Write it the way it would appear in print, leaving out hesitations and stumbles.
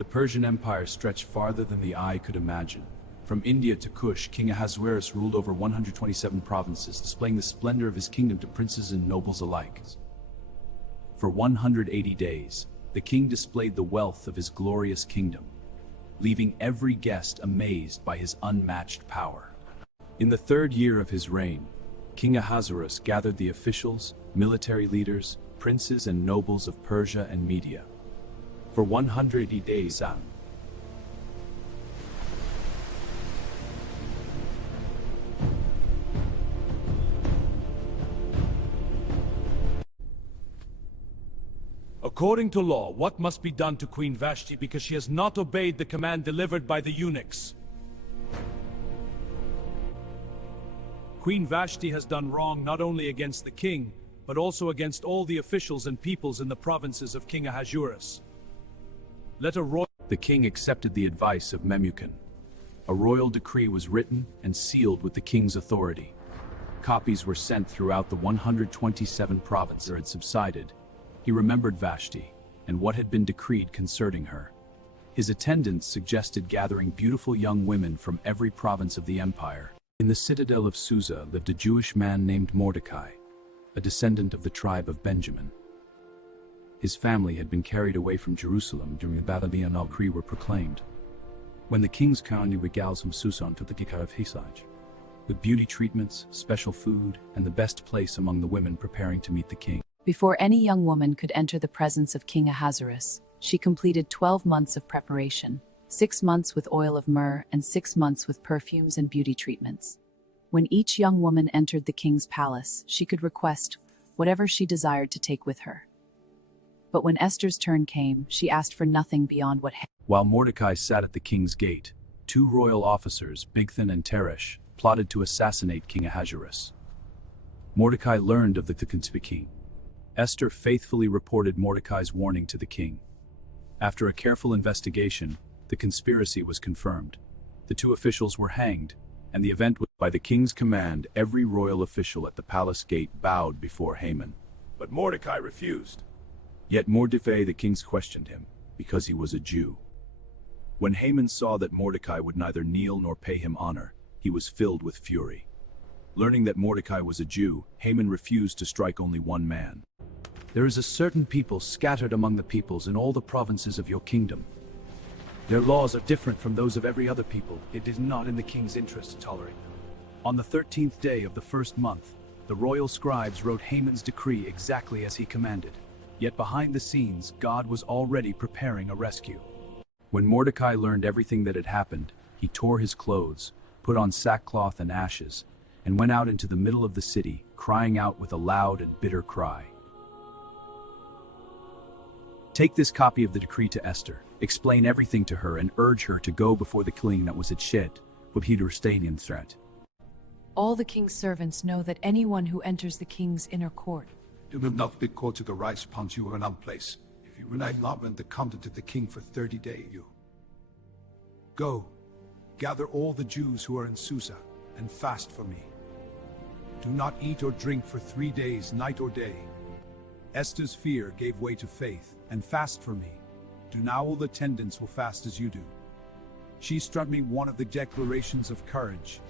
The Persian Empire stretched farther than the eye could imagine. From India to Kush, King Ahasuerus ruled over 127 provinces, displaying the splendor of his kingdom to princes and nobles alike. For 180 days, the king displayed the wealth of his glorious kingdom, leaving every guest amazed by his unmatched power. In the third year of his reign, King Ahasuerus gathered the officials, military leaders, princes and nobles of Persia and Media. For 180 days, According to law, what must be done to Queen Vashti because she has not obeyed the command delivered by the eunuchs? Queen Vashti has done wrong not only against the king, but also against all the officials and peoples in the provinces of King Ahasuerus. The king accepted the advice of Memucan. A royal decree was written and sealed with the king's authority. Copies were sent throughout the 127 provinces that had subsided. He remembered Vashti and what had been decreed concerning her. His attendants suggested gathering beautiful young women from every province of the empire. In the citadel of Susa lived a Jewish man named Mordecai, a descendant of the tribe of Benjamin. His family had been carried away from Jerusalem during the Babylonian decree were proclaimed. When the king's crown regals from Susan to the Gikar of Hisaj, with beauty treatments, special food, and the best place among the women preparing to meet the king. Before any young woman could enter the presence of King Ahasuerus, she completed 12 months of preparation, 6 months with oil of myrrh and 6 months with perfumes and beauty treatments. When each young woman entered the king's palace, she could request whatever she desired to take with her. But when Esther's turn came, she asked for nothing beyond what. While Mordecai sat at the king's gate, 2 royal officers, Bigthan and Teresh, plotted to assassinate King Ahasuerus. Mordecai learned of the conspiracy. Esther faithfully reported Mordecai's warning to the king. After a careful investigation, the conspiracy was confirmed. The 2 officials were hanged, and the event was by the king's command. Every royal official at the palace gate bowed before Haman. But Mordecai refused. Yet Mordecai the king questioned him, because he was a Jew. When Haman saw that Mordecai would neither kneel nor pay him honor, he was filled with fury. Learning that Mordecai was a Jew, Haman refused to strike only one man. There is a certain people scattered among the peoples in all the provinces of your kingdom. Their laws are different from those of every other people. It is not in the king's interest to tolerate them. On the 13th day of the first month, the royal scribes wrote Haman's decree exactly as he commanded. Yet behind the scenes, God was already preparing a rescue. When Mordecai learned everything that had happened, he tore his clothes, put on sackcloth and ashes, and went out into the middle of the city, crying out with a loud and bitter cry. Take this copy of the decree to Esther, explain everything to her, and urge her to go before the king that was at Shed, with Peter staying in threat. All the king's servants know that anyone who enters the king's inner court You will not be called to the rice punch you in place. If you will not when the come to the king for 30 days, you go, gather all the Jews who are in Susa, and fast for me. Do not eat or drink for 3 days, night or day. Esther's fear gave way to faith, and fast for me. Do now all attendants will fast as you do. She struck me one of the declarations of courage,